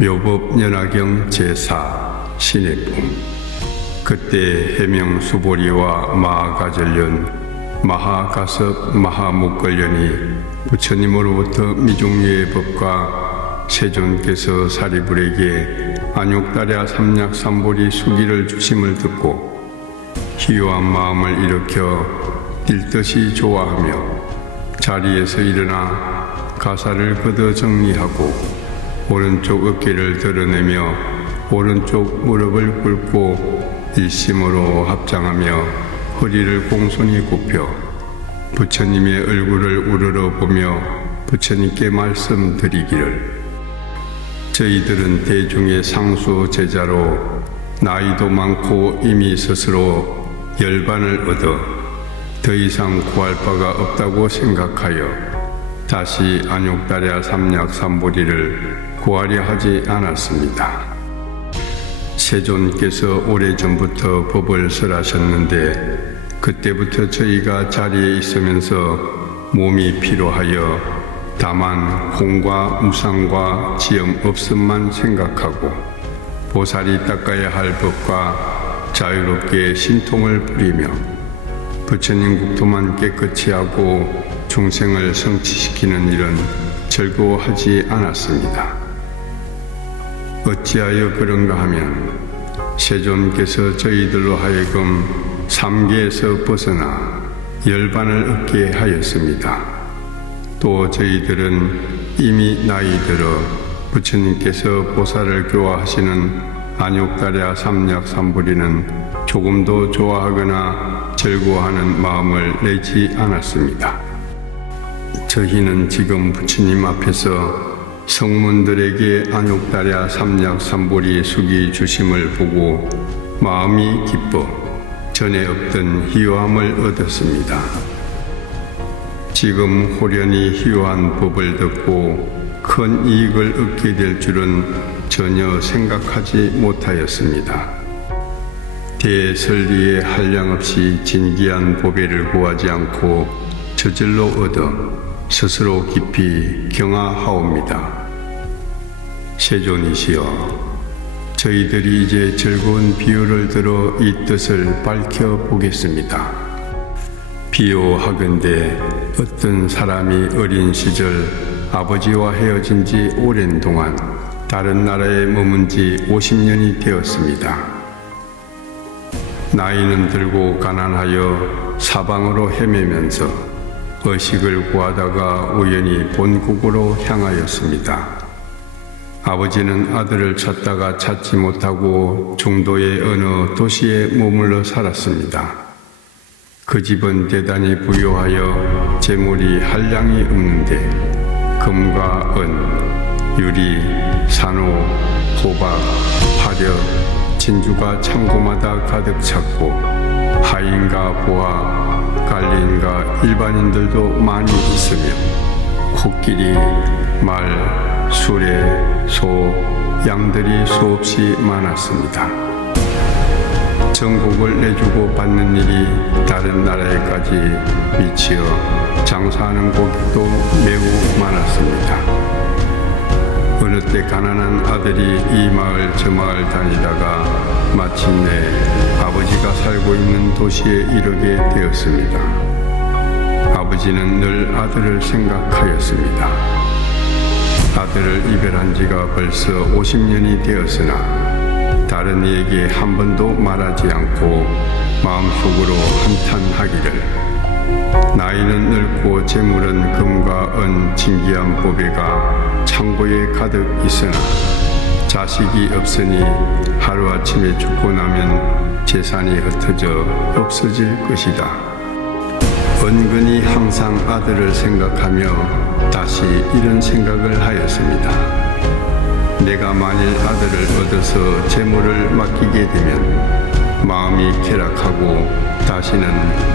묘법 연화경 제4 신의 꿈. 그때 해명 수보리와 마하가절련, 마하가섭, 마하목걸련이 부처님으로부터 미종류의 법과 세존께서 사리불에게 안욕다랴 삼약삼보리 수기를 주심을 듣고 희유한 마음을 일으켜 뛸듯이 좋아하며 자리에서 일어나 가사를 걷어 정리하고 오른쪽 어깨를 드러내며 오른쪽 무릎을 꿇고 일심으로 합장하며 허리를 공손히 굽혀 부처님의 얼굴을 우러러 보며 부처님께 말씀드리기를, 저희들은 대중의 상수 제자로 나이도 많고 이미 스스로 열반을 얻어 더 이상 구할 바가 없다고 생각하여 다시 안욕다랴 삼약삼보리를 구하려 하지 않았습니다. 세존께서 오래전부터 법을 설하셨는데 그때부터 저희가 자리에 있으면서 몸이 피로하여 다만 공과 무상과 지엄 없음만 생각하고 보살이 닦아야 할 법과 자유롭게 신통을 부리며 부처님 국토만 깨끗이 하고 중생을 성취시키는 일은 즐거워하지 않았습니다. 어찌하여 그런가 하면 세존께서 저희들로 하여금 삼계에서 벗어나 열반을 얻게 하였습니다. 또 저희들은 이미 나이 들어 부처님께서 보살을 교화하시는 안욕다랴 삼약삼보리는 조금도 좋아하거나 즐거워하는 마음을 내지 않았습니다. 저희는 지금 부처님 앞에서 성문들에게 안욕다랴 삼약삼보리 수기 주심을 보고 마음이 기뻐 전에 없던 희유함을 얻었습니다. 지금 호련히 희유한 법을 듣고 큰 이익을 얻게 될 줄은 전혀 생각하지 못하였습니다. 대설리에 한량없이 진귀한 보배를 구하지 않고 저절로 얻어 스스로 깊이 경하하옵니다. 세존이시여, 저희들이 이제 즐거운 비유를 들어 이 뜻을 밝혀보겠습니다. 비유하건대 어떤 사람이 어린 시절 아버지와 헤어진 지 오랜 동안 다른 나라에 머문 지 50년이 되었습니다. 나이는 들고 가난하여 사방으로 헤매면서 의식을 구하다가 우연히 본국으로 향하였습니다. 아버지는 아들을 찾다가 찾지 못하고 중도의 어느 도시에 머물러 살았습니다. 그 집은 대단히 부유하여 재물이 한량이 없는데 금과 은, 유리, 산호, 호박, 화력, 진주가 창고마다 가득 찼고 하인과 부하, 관리인과 일반인들도 많이 있으며 코끼리, 말, 수레, 소, 양들이 수없이 많았습니다. 전국을 내주고 받는 일이 다른 나라에까지 미치어 장사하는 고객도 매우 많았습니다. 어느 때 가난한 아들이 이 마을 저 마을 다니다가 마침내 아버지가 살고 있는 도시에 이르게 되었습니다. 아버지는 늘 아들을 생각하였습니다. 아들을 이별한 지가 벌써 50년이 되었으나 다른 이에게 한 번도 말하지 않고 마음속으로 한탄하기를, 나이는 늙고 재물은 금과 은, 진귀한 보배가 창고에 가득 있으나 자식이 없으니 하루아침에 죽고 나면 재산이 흩어져 없어질 것이다. 은근히 항상 아들을 생각하며 다시 이런 생각을 하였습니다. 내가 만일 아들을 얻어서 재물을 맡기게 되면 마음이 쾌락하고 다시는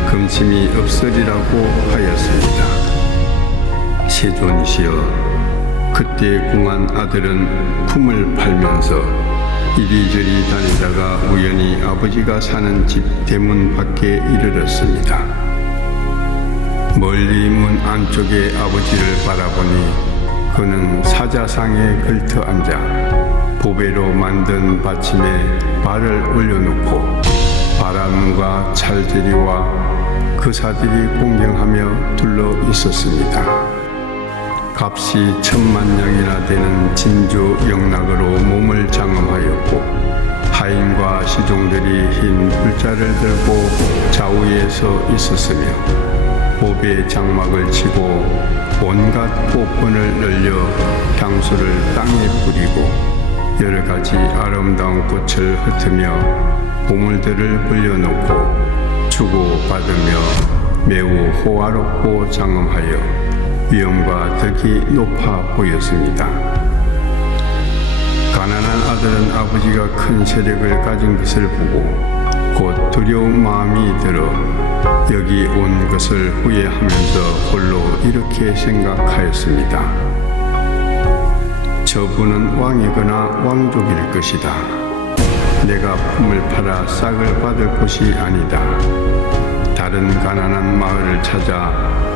근심이 없으리라고 하였습니다. 세존이시여, 그때 궁한 아들은 품을 팔면서 이리저리 다니다가 우연히 아버지가 사는 집 대문 밖에 이르렀습니다. 멀리 문 안쪽에 아버지를 바라보니 그는 사자상에 걸터 앉아 보배로 만든 받침에 발을 올려놓고 바람과 찰제리와 그사들이 공경하며 둘러 있었습니다. 값이 10,000,000냥이나 되는 진주 영락으로 몸을 장엄하였고 하인과 시종들이 흰 불자를 들고 좌우에 서 있었으며 보배 장막을 치고 온갖 꽃분을 늘려 향수를 땅에 뿌리고 여러 가지 아름다운 꽃을 흩으며 보물들을 불려놓고 주고받으며 매우 호화롭고 장엄하여 위엄과 덕이 높아 보였습니다. 가난한 아들은 아버지가 큰 세력을 가진 것을 보고 곧 두려운 마음이 들어 여기 온 것을 후회하면서 홀로 이렇게 생각하였습니다. 저분은 왕이거나 왕족일 것이다. 내가 품을 팔아 싹을 받을 곳이 아니다. 다른 가난한 마을을 찾아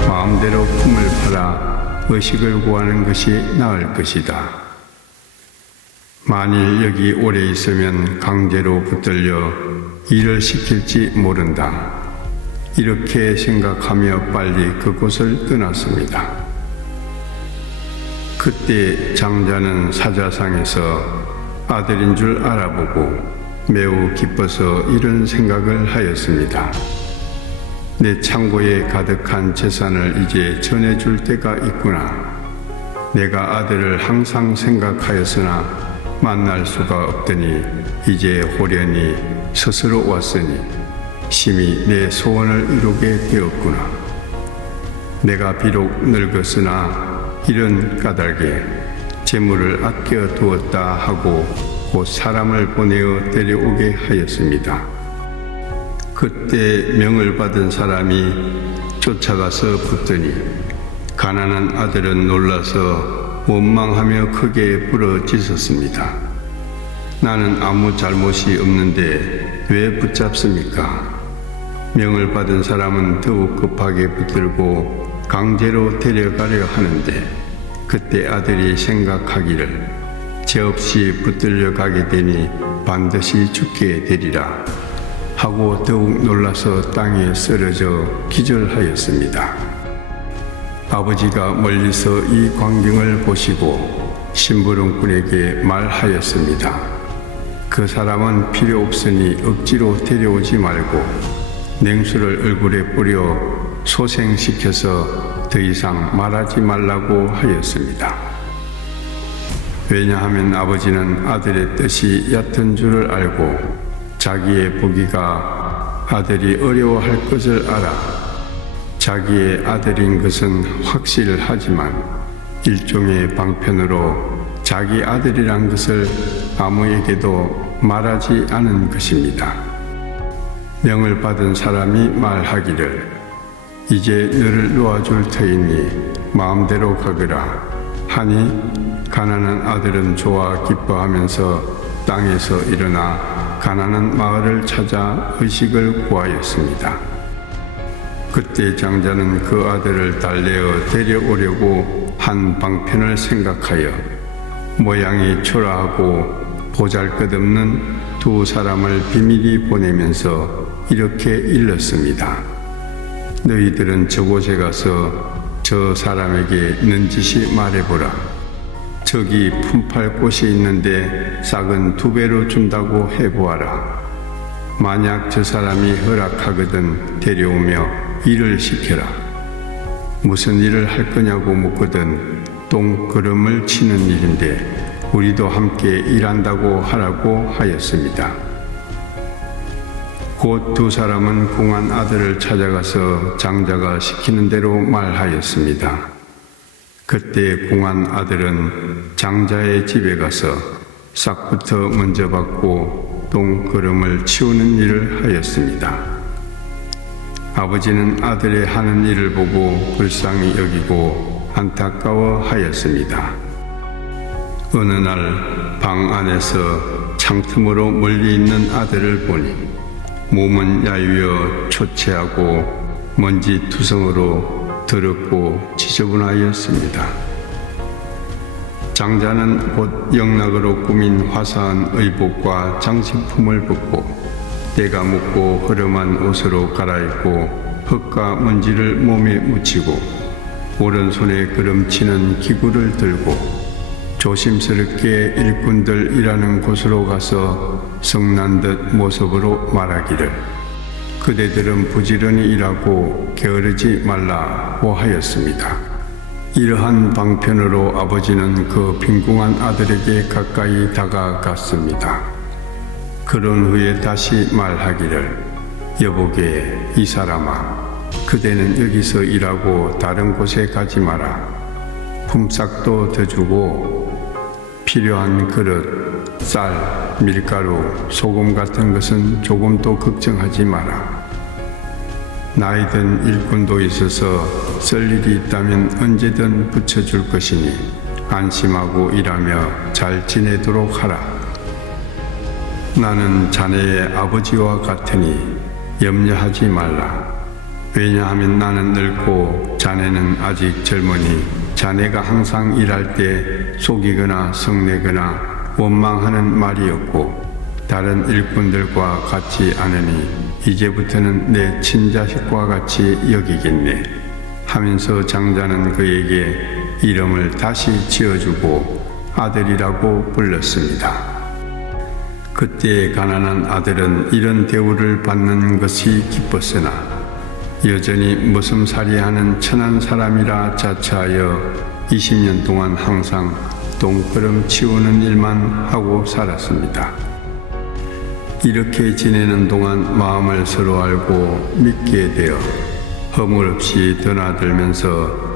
마음대로 품을 팔아 의식을 구하는 것이 나을 것이다. 만일 여기 오래 있으면 강제로 붙들려 일을 시킬지 모른다. 이렇게 생각하며 빨리 그곳을 떠났습니다. 그때 장자는 사자상에서 아들인 줄 알아보고 매우 기뻐서 이런 생각을 하였습니다. 내 창고에 가득한 재산을 이제 전해줄 때가 있구나. 내가 아들을 항상 생각하였으나 만날 수가 없더니 이제 호련히 스스로 왔으니 심히 내 소원을 이루게 되었구나. 내가 비록 늙었으나 이런 까닭에 재물을 아껴 두었다 하고 곧 사람을 보내어 데려오게 하였습니다. 그때 명을 받은 사람이 쫓아가서 붙더니 가난한 아들은 놀라서 원망하며 크게 부르짖었습니다. 나는 아무 잘못이 없는데 왜 붙잡습니까? 명을 받은 사람은 더욱 급하게 붙들고 강제로 데려가려 하는데 그때 아들이 생각하기를 죄 없이 붙들려 가게 되니 반드시 죽게 되리라 하고 더욱 놀라서 땅에 쓰러져 기절하였습니다. 아버지가 멀리서 이 광경을 보시고 심부름꾼에게 말하였습니다. 그 사람은 필요 없으니 억지로 데려오지 말고 냉수를 얼굴에 뿌려 소생시켜서 더 이상 말하지 말라고 하였습니다. 왜냐하면 아버지는 아들의 뜻이 얕은 줄을 알고 자기의 보기가 아들이 어려워할 것을 알아 자기의 아들인 것은 확실하지만 일종의 방편으로 자기 아들이란 것을 아무에게도 말하지 않은 것입니다. 명을 받은 사람이 말하기를 이제 너를 놓아줄 터이니 마음대로 가거라 하니 가난한 아들은 좋아 기뻐하면서 땅에서 일어나 가난한 마을을 찾아 의식을 구하였습니다. 그때 장자는 그 아들을 달래어 데려오려고 한 방편을 생각하여 모양이 초라하고 보잘것없는 두 사람을 비밀히 보내면서 이렇게 일렀습니다. 너희들은 저곳에 가서 저 사람에게 넌지시 말해보라. 저기 품팔 곳이 있는데 싹은 2배로 준다고 해보아라. 만약 저 사람이 허락하거든 데려오며 일을 시켜라. 무슨 일을 할 거냐고 묻거든 똥그름을 치는 일인데 우리도 함께 일한다고 하라고 하였습니다. 곧 두 사람은 궁한 아들을 찾아가서 장자가 시키는 대로 말하였습니다. 그때 궁한 아들은 장자의 집에 가서 싹부터 먼저 받고 똥그름을 치우는 일을 하였습니다. 아버지는 아들의 하는 일을 보고 불쌍히 여기고 안타까워 하였습니다. 어느 날 방 안에서 창틈으로 멀리 있는 아들을 보니 몸은 야위어 초췌하고 먼지 투성으로 더럽고 지저분하였습니다. 장자는 곧 영락으로 꾸민 화사한 의복과 장식품을 벗고 때가 묻고 허름한 옷으로 갈아입고 흙과 먼지를 몸에 묻히고 오른손에 그름치는 기구를 들고 조심스럽게 일꾼들 일하는 곳으로 가서 성난 듯 모습으로 말하기를 그대들은 부지런히 일하고 게으르지 말라고 하였습니다. 이러한 방편으로 아버지는 그 빈궁한 아들에게 가까이 다가갔습니다. 그런 후에 다시 말하기를 여보게 이 사람아 그대는 여기서 일하고 다른 곳에 가지 마라. 품삯도 더 주고 필요한 그릇, 쌀, 밀가루, 소금 같은 것은 조금도 걱정하지 마라. 나이든 일꾼도 있어서 쓸 일이 있다면 언제든 붙여줄 것이니 안심하고 일하며 잘 지내도록 하라. 나는 자네의 아버지와 같으니 염려하지 말라. 왜냐하면 나는 늙고 자네는 아직 젊으니 자네가 항상 일할 때 속이거나 성내거나 원망하는 말이 없고 다른 일꾼들과 같지 않으니 이제부터는 내 친자식과 같이 여기겠네 하면서 장자는 그에게 이름을 다시 지어주고 아들이라고 불렀습니다. 그때 가난한 아들은 이런 대우를 받는 것이 기뻤으나 여전히 머슴살이하는 천한 사람이라 자처하여 20년 동안 항상 똥그름 치우는 일만 하고 살았습니다. 이렇게 지내는 동안 마음을 서로 알고 믿게 되어 허물없이 드나들면서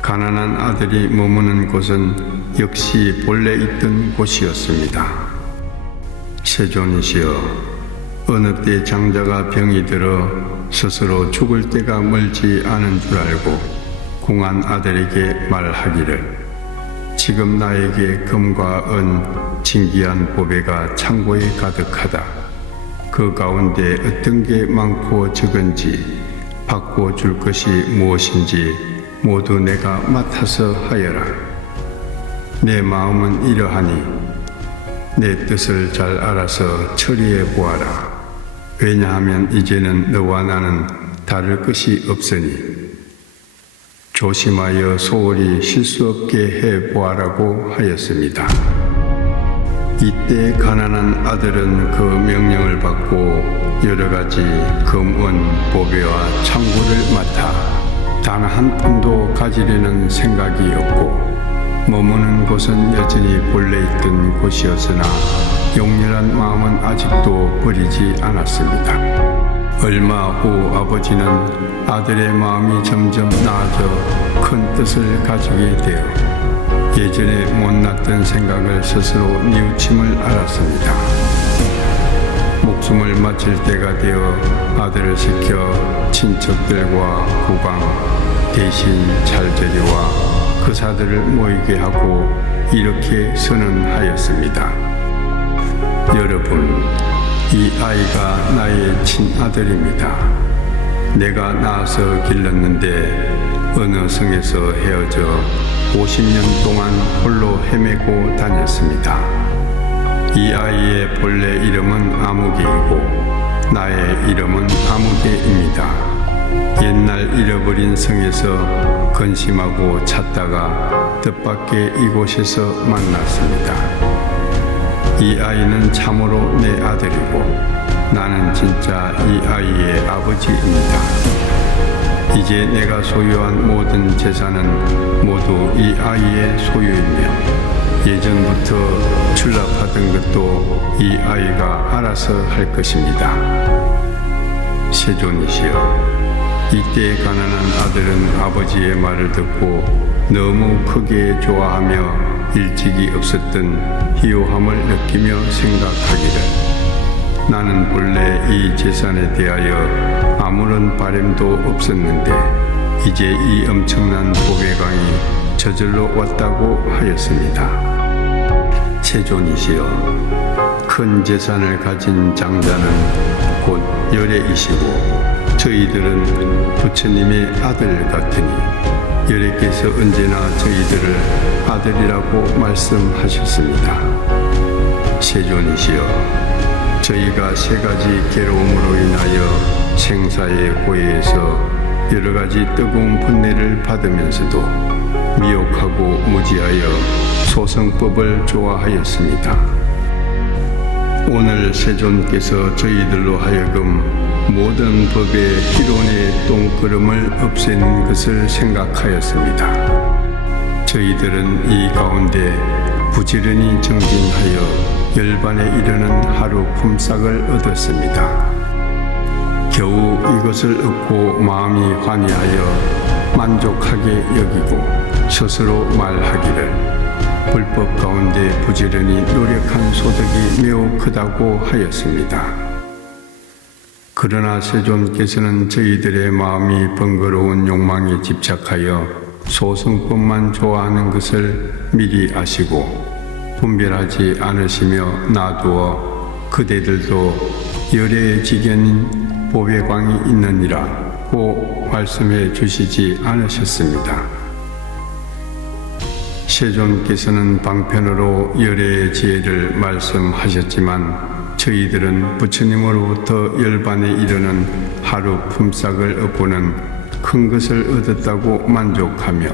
가난한 아들이 머무는 곳은 역시 본래 있던 곳이었습니다. 세존이시여, 어느 때 장자가 병이 들어 스스로 죽을 때가 멀지 않은 줄 알고 궁한 아들에게 말하기를 지금 나에게 금과 은, 진귀한 보배가 창고에 가득하다. 그 가운데 어떤 게 많고 적은지 바꿔줄 것이 무엇인지 모두 내가 맡아서 하여라. 내 마음은 이러하니 내 뜻을 잘 알아서 처리해 보아라. 왜냐하면 이제는 너와 나는 다를 것이 없으니 조심하여 소홀히 실수 없게 해 보아라고 하였습니다. 이때 가난한 아들은 그 명령을 받고 여러 가지 금, 은, 보배와 창고를 맡아 단 한 푼도 가지려는 생각이 없고 머무는 곳은 여전히 본래 있던 곳이었으나 용렬한 마음은 아직도 버리지 않았습니다. 얼마 후 아버지는 아들의 마음이 점점 나아져 큰 뜻을 가지게 되어 예전에 못났던 생각을 스스로 뉘우침을 알았습니다. 목숨을 마칠 때가 되어 아들을 시켜 친척들과 국왕, 대신 찰저리와 그사들을 모이게 하고 이렇게 선언하였습니다. 여러분, 이 아이가 나의 친아들입니다. 내가 낳아서 길렀는데 어느 성에서 헤어져 50년 동안 홀로 헤매고 다녔습니다. 이 아이의 본래 이름은 아무개이고 나의 이름은 아무개입니다. 옛날 잃어버린 성에서 근심하고 찾다가 뜻밖의 이곳에서 만났습니다. 이 아이는 참으로 내 아들이고 나는 진짜 이 아이의 아버지입니다. 이제 내가 소유한 모든 재산은 모두 이 아이의 소유이며 예전부터 출납하던 것도 이 아이가 알아서 할 것입니다. 세존이시여, 이때 가난한 아들은 아버지의 말을 듣고 너무 크게 좋아하며 일찍이 없었던 희요함을 느끼며 생각하기를 나는 본래 이 재산에 대하여 아무런 바램도 없었는데 이제 이 엄청난 보배강이 저절로 왔다고 하였습니다. 세존이시여, 큰 재산을 가진 장자는 곧 열애이시고 저희들은 부처님의 아들 같으니 여호와께서 언제나 저희들을 아들이라고 말씀하셨습니다. 세존이시여, 저희가 세 가지 괴로움으로 인하여 생사의 고해에서 여러 가지 뜨거운 분내를 받으면서도 미혹하고 무지하여 소성법을 좋아하였습니다. 오늘 세존께서 저희들로 하여금 모든 법의 기론의 똥구름을 없애는 것을 생각하였습니다. 저희들은 이 가운데 부지런히 정진하여 열반에 이르는 하루 품삯을 얻었습니다. 겨우 이것을 얻고 마음이 환희하여 만족하게 여기고 스스로 말하기를 불법 가운데 부지런히 노력한 소득이 매우 크다고 하였습니다. 그러나 세존께서는 저희들의 마음이 번거로운 욕망에 집착하여 소승법만 좋아하는 것을 미리 아시고 분별하지 않으시며 놔두어 그대들도 열의 지견인 보배 광이 있느니라고 말씀해 주시지 않으셨습니다. 세존께서는 방편으로 열의 지혜를 말씀하셨지만 저희들은 부처님으로부터 열반에 이르는 하루 품삯을 얻고는 큰 것을 얻었다고 만족하며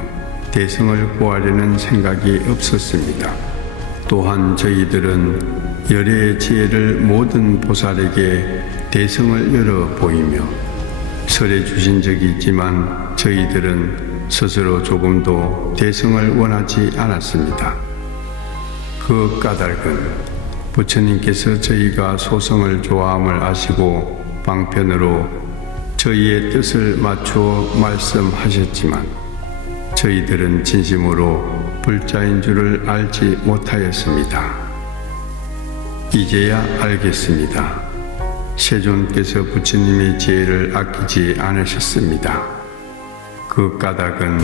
대성을 구하려는 생각이 없었습니다. 또한 저희들은 열의 지혜를 모든 보살에게 대성을 열어 보이며 설해 주신 적이 있지만 저희들은 스스로 조금도 대성을 원하지 않았습니다. 그 까닭은 부처님께서 저희가 소성을 좋아함을 아시고 방편으로 저희의 뜻을 맞추어 말씀하셨지만 저희들은 진심으로 불자인 줄을 알지 못하였습니다. 이제야 알겠습니다. 세존께서 부처님의 지혜를 아끼지 않으셨습니다. 그 까닭은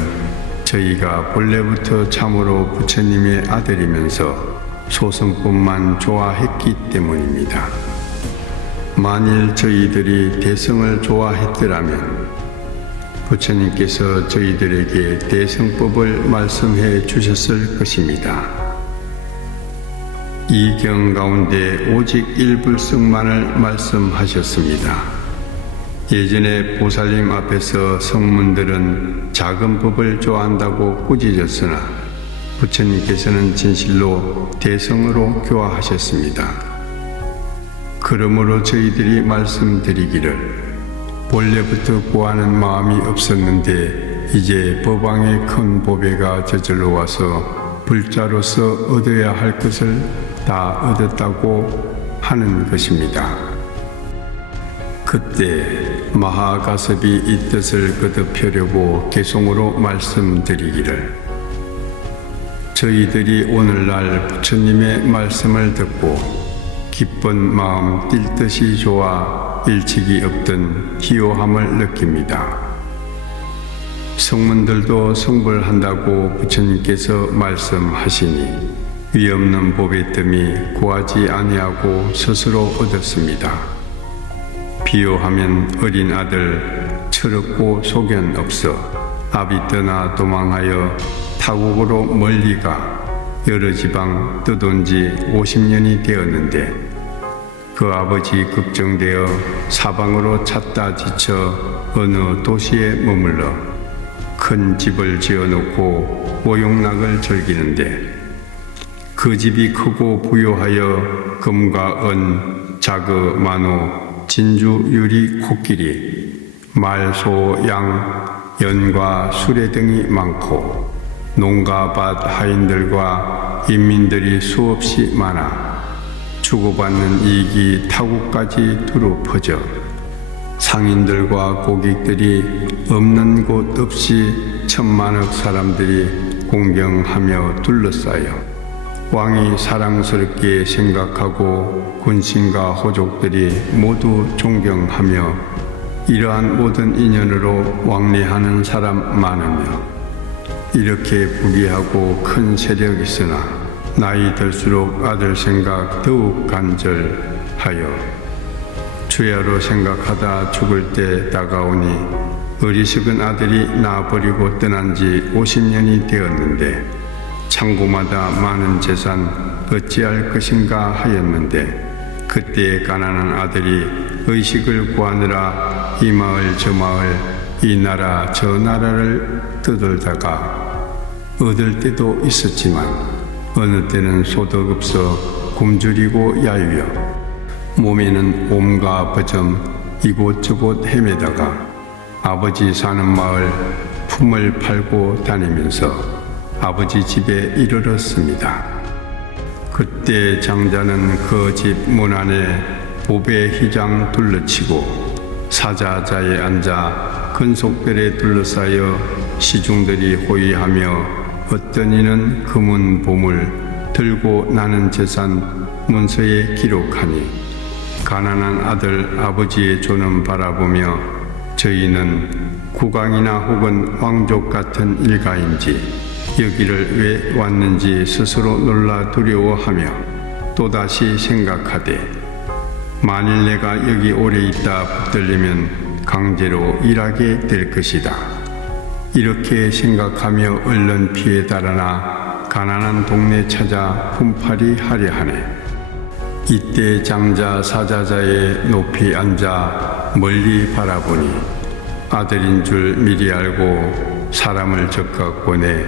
저희가 본래부터 참으로 부처님의 아들이면서 소승법만 좋아했기 때문입니다. 만일 저희들이 대성을 좋아했더라면 부처님께서 저희들에게 대성법을 말씀해 주셨을 것입니다. 이 경 가운데 오직 일불성만을 말씀하셨습니다. 예전에 보살님 앞에서 성문들은 작은 법을 좋아한다고 꾸짖었으나 부처님께서는 진실로 대성으로 교화하셨습니다. 그러므로 저희들이 말씀드리기를 본래부터 구하는 마음이 없었는데 이제 법왕의 큰 보배가 저절로 와서 불자로서 얻어야 할 것을 다 얻었다고 하는 것입니다. 그때 마하가섭이 이 뜻을 거듭하려고 개송으로 말씀드리기를 저희들이 오늘날 부처님의 말씀을 듣고 기쁜 마음 뛸 듯이 좋아 일찍이 없던 희요함을 느낍니다. 성문들도 성불한다고 부처님께서 말씀하시니 위없는 보배 뜸이 구하지 아니하고 스스로 얻었습니다. 비유하면 어린 아들 철없고 소견 없어 아비 떠나 도망하여 타국으로 멀리 가 여러 지방 떠돈 지 50년이 되었는데 그 아버지 걱정되어 사방으로 찾다 지쳐 어느 도시에 머물러 큰 집을 지어놓고 모욕락을 즐기는데 그 집이 크고 부유하여 금과 은, 자그, 만호, 진주, 유리, 코끼리, 말, 소, 양, 연과 수레 등이 많고 농가, 밭, 하인들과 인민들이 수없이 많아 주고받는 이익이 타국까지 두루 퍼져 상인들과 고객들이 없는 곳 없이 천만억 사람들이 공경하며 둘러싸여 왕이 사랑스럽게 생각하고 군신과 호족들이 모두 존경하며 이러한 모든 인연으로 왕래하는 사람 많으며 이렇게 부귀하고 큰 세력이 있으나 나이 들수록 아들 생각 더욱 간절하여 주야로 생각하다 죽을 때 다가오니 어리석은 아들이 낳아버리고 떠난 지 50년이 되었는데 창고마다 많은 재산 어찌할 것인가 하였는데 그때에 가난한 아들이 의식을 구하느라 이 마을 저 마을 이 나라 저 나라를 떠돌다가 얻을 때도 있었지만 어느 때는 소득 없어 굶주리고 야유여 몸에는 옴과 버점 이곳저곳 헤매다가 아버지 사는 마을 품을 팔고 다니면서 아버지 집에 이르렀습니다. 그때 장자는 그 집 문 안에 보배 휘장 둘러치고 사자자에 앉아 근속들에 둘러싸여 시중들이 호위하며 어떤 이는 금은 보물 들고 나는 재산 문서에 기록하니 가난한 아들 아버지의 존은 바라보며 저희는 국왕이나 혹은 왕족 같은 일가인지 여기를 왜 왔는지 스스로 놀라 두려워하며 또다시 생각하되 만일 내가 여기 오래 있다 붙들리면 강제로 일하게 될 것이다. 이렇게 생각하며 얼른 피해 달아나 가난한 동네 찾아 품팔이 하려 하네. 이때 장자 사자자에 높이 앉아 멀리 바라보니 아들인 줄 미리 알고 사람을 적각 보내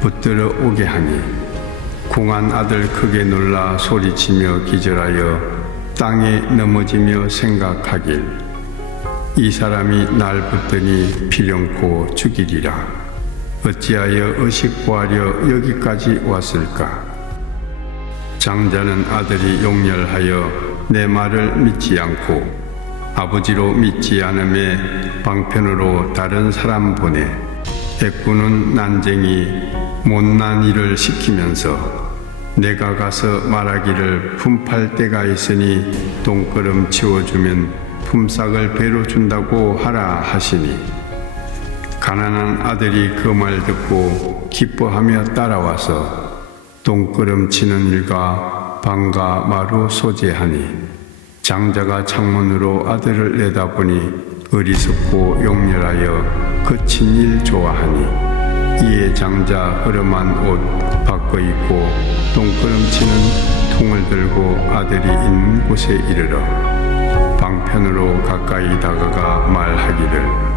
붙들어 오게 하니 궁한 아들 크게 놀라 소리치며 기절하여 땅에 넘어지며 생각하길 이 사람이 날 붙더니 필연코 죽이리라. 어찌하여 의식 구하려 여기까지 왔을까? 장자는 아들이 용렬하여 내 말을 믿지 않고 아버지로 믿지 않음에 방편으로 다른 사람 보내 애꾸는 난쟁이 못난 일을 시키면서 내가 가서 말하기를 품팔 때가 있으니 돈걸음 치워주면 품삯을 배로 준다고 하라 하시니 가난한 아들이 그 말 듣고 기뻐하며 따라와서 돈걸음 치는 일과 방과 마루 소재하니 장자가 창문으로 아들을 내다보니 어리석고 용렬하여 거친 일 좋아하니 이에 장자 허름한 옷 바꿔 입고 돈걸음치는 통을 들고 아들이 있는 곳에 이르러 방편으로 가까이 다가가 말하기를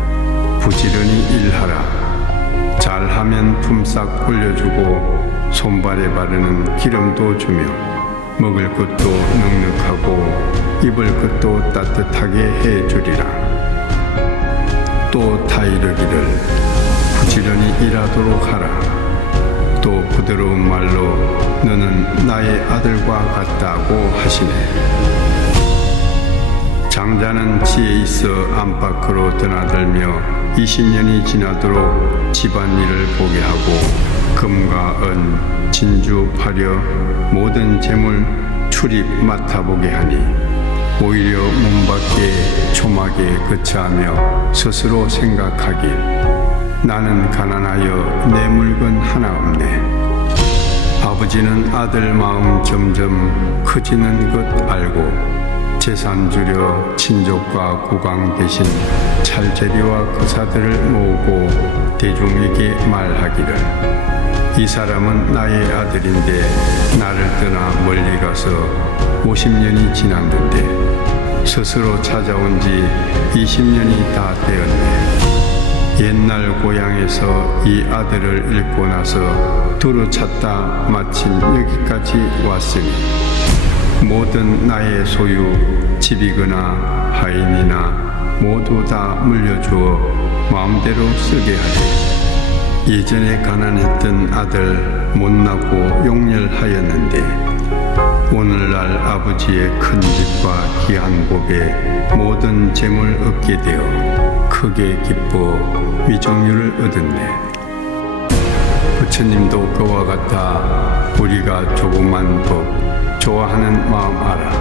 부지런히 일하라. 잘하면 품삯 올려주고 손발에 바르는 기름도 주며 먹을 것도 넉넉하고 입을 것도 따뜻하게 해주리라. 또 다 이르기를 부지런히 일하도록 하라. 또 부드러운 말로 너는 나의 아들과 같다고 하시네. 장자는 지혜 있어 안팎으로 드나들며 20년이 지나도록 집안일을 보게 하고 금과 은, 진주, 파려 모든 재물 출입 맡아보게 하니 오히려 문 밖에 초막에 거처하며 스스로 생각하길 나는 가난하여 내 물건 하나 없네. 아버지는 아들 마음 점점 커지는 것 알고 재산 주려 친족과 국왕 대신 찰제리와 거사들을 모으고 대중에게 말하기를 이 사람은 나의 아들인데 나를 떠나 멀리 가서 50년이 지났는데 스스로 찾아온 지 20년이 다 되었네. 옛날 고향에서 이 아들을 잃고 나서 두루 찾다 마침 여기까지 왔으니 모든 나의 소유 집이거나 하인이나 모두 다 물려주어 마음대로 쓰게 하되 예전에 가난했던 아들 못나고 용렬하였는데 오늘날 아버지의 큰 집과 귀한 복에 모든 재물 얻게 되어 크게 기뻐 위정률을 얻었네. 부처님도 그와 같아 우리가 조그만 법 좋아하는 마음 알아.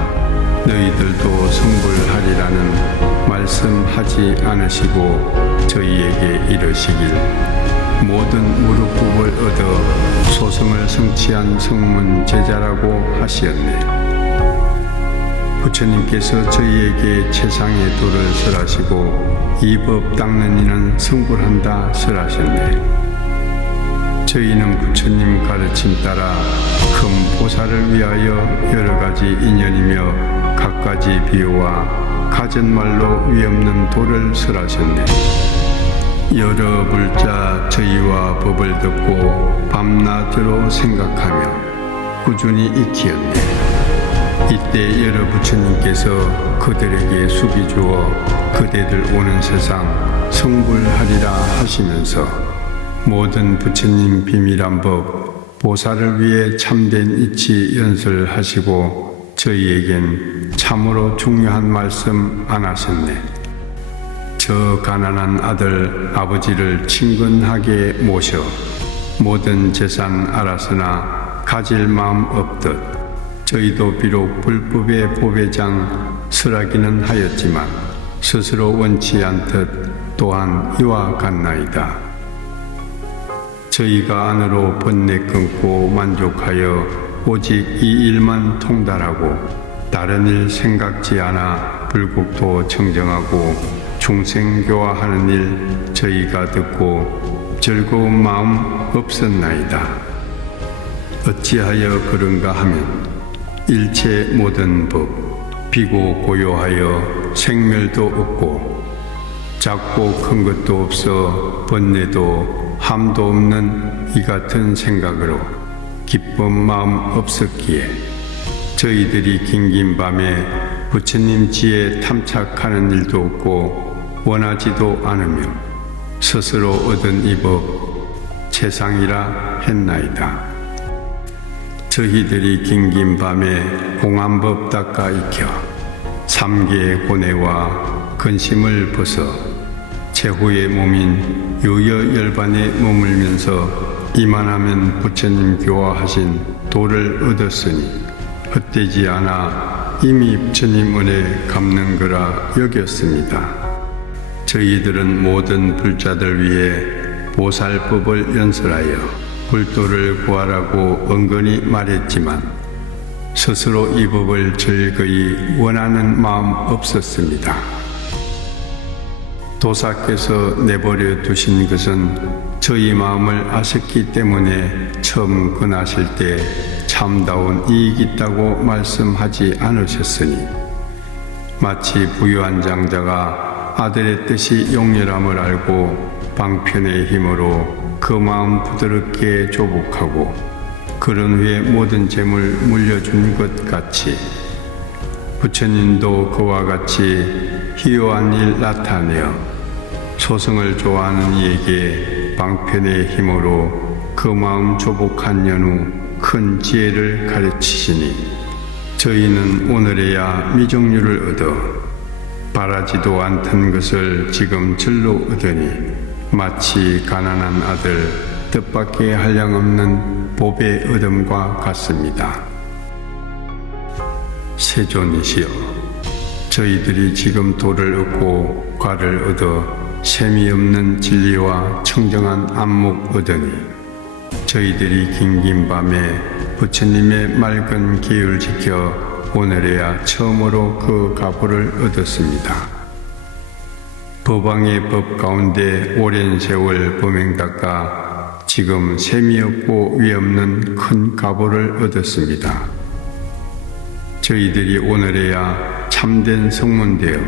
너희들도 성불하리라는 말씀하지 않으시고 저희에게 이르시길 모든 무릎굽을 얻어 소성을 성취한 성문 제자라고 하시었네. 부처님께서 저희에게 최상의 도를 설하시고 이 법 닦는 이는 성불한다 설하셨네. 저희는 부처님 가르침 따라 큰 보살을 위하여 여러 가지 인연이며 갖가지 비유와 가전말로 위없는 도를 설하셨네. 여러 불자 저희와 법을 듣고 밤낮으로 생각하며 꾸준히 익히었네. 이때 여러 부처님께서 그들에게 숙이 주어 그대들 오는 세상 성불하리라 하시면서 모든 부처님 비밀한 법 보살을 위해 참된 이치 연설하시고 저희에겐 참으로 중요한 말씀 안 하셨네. 저 가난한 아들 아버지를 친근하게 모셔 모든 재산 알았으나 가질 마음 없듯 저희도 비록 불법의 보배장 설하기는 하였지만 스스로 원치 않듯 또한 이와 같나이다. 저희가 안으로 번뇌 끊고 만족하여 오직 이 일만 통달하고 다른 일 생각지 않아 불국토 청정하고 중생교화하는 일 저희가 듣고 즐거운 마음 없었나이다. 어찌하여 그런가 하면 일체 모든 법 비고 고요하여 생멸도 없고 작고 큰 것도 없어 번뇌도 함도 없는 이 같은 생각으로 기쁜 마음 없었기에 저희들이 긴긴 밤에 부처님 지에 탐착하는 일도 없고 원하지도 않으며 스스로 얻은 이 법 최상이라 했나이다. 저희들이 긴긴 밤에 공안법 닦아 익혀 삼계의 고뇌와 근심을 벗어 최후의 몸인 유여열반에 머물면서 이만하면 부처님 교화하신 도를 얻었으니 헛되지 않아 이미 부처님 은혜 갚는 거라 여겼습니다. 저희들은 모든 불자들 위해 보살법을 연설하여 불도를 구하라고 은근히 말했지만 스스로 이 법을 즐거이 원하는 마음 없었습니다. 도사께서 내버려 두신 것은 저희 마음을 아셨기 때문에 처음 권하실 때 참다운 이익이 있다고 말씀하지 않으셨으니 마치 부유한 장자가 아들의 뜻이 용렬함을 알고 방편의 힘으로 그 마음 부드럽게 조복하고 그런 후에 모든 재물 물려준 것 같이 부처님도 그와 같이 희요한 일 나타내어 소승을 좋아하는 이에게 방편의 힘으로 그 마음 조복한 연후 큰 지혜를 가르치시니 저희는 오늘에야 미정류를 얻어 바라지도 않던 것을 지금 절로 얻으니 마치 가난한 아들 뜻밖의 한량없는 복의 얻음과 같습니다. 세존이시여, 저희들이 지금 도를 얻고 과를 얻어 셈이 없는 진리와 청정한 안목 얻으니 저희들이 긴긴 밤에 부처님의 맑은 기율 지켜 오늘에야 처음으로 그 가보를 얻었습니다. 법왕의 법 가운데 오랜 세월 범행 닦아 지금 셈이 없고 위없는 큰 가보를 얻었습니다. 저희들이 오늘에야 참된 성문되어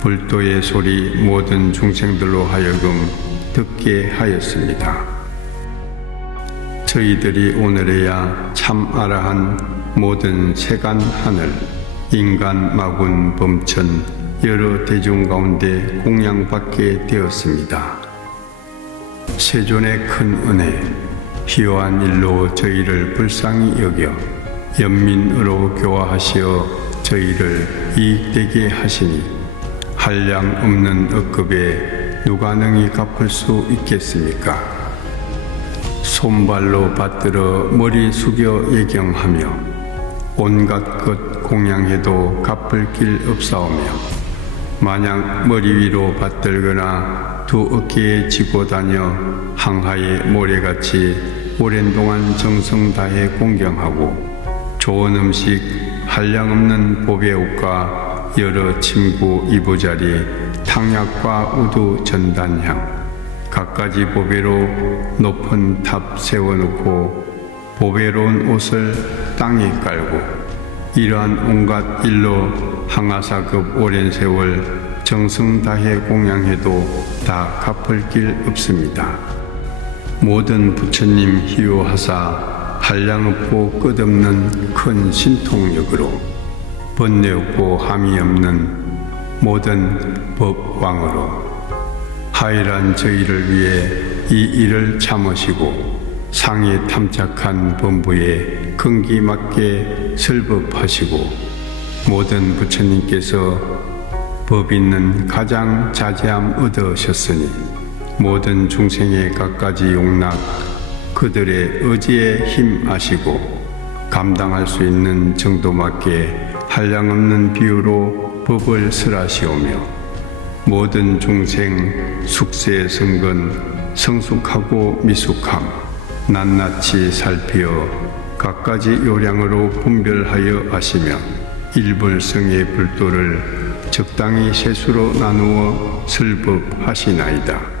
불도의 소리 모든 중생들로 하여금 듣게 하였습니다. 저희들이 오늘에야 참 아라한 모든 세간 하늘, 인간 마군 범천 여러 대중 가운데 공양받게 되었습니다. 세존의 큰 은혜, 희요한 일로 저희를 불쌍히 여겨 연민으로 교화하시어 저희를 이익되게 하시니 한량 없는 억급에 누가 능히 갚을 수 있겠습니까? 손발로 받들어 머리 숙여 예경하며 온갖 것 공양해도 갚을 길 없사오며 만약 머리 위로 받들거나 두 어깨에 지고 다녀 항하의 모래같이 오랜 동안 정성 다해 공경하고 좋은 음식 한량없는 보배 옷과 여러 침구 이부자리 탕약과 우두 전단향 갖가지 보배로 높은 탑 세워놓고 보배로운 옷을 땅에 깔고 이러한 온갖 일로 항아사급 오랜 세월 정성 다해 공양해도 다 갚을 길 없습니다. 모든 부처님 희유하사 한량없고 끝없는 큰 신통력으로 번뇌 없고 함이 없는 모든 법왕으로 하일한 저희를 위해 이 일을 참으시고 상에 탐착한 범부에 근기 맞게 설법하시고 모든 부처님께서 법 있는 가장 자제함 얻으셨으니 모든 중생의 갖가지 용납 그들의 의지에 힘하시고 감당할 수 있는 정도 맞게 한량없는 비유로 법을 설하시오며 모든 중생 숙세 성근 성숙하고 미숙함 낱낱이 살피어 갖가지 요량으로 분별하여 하시며 일불성의 불도를 적당히 세수로 나누어 설법하시나이다.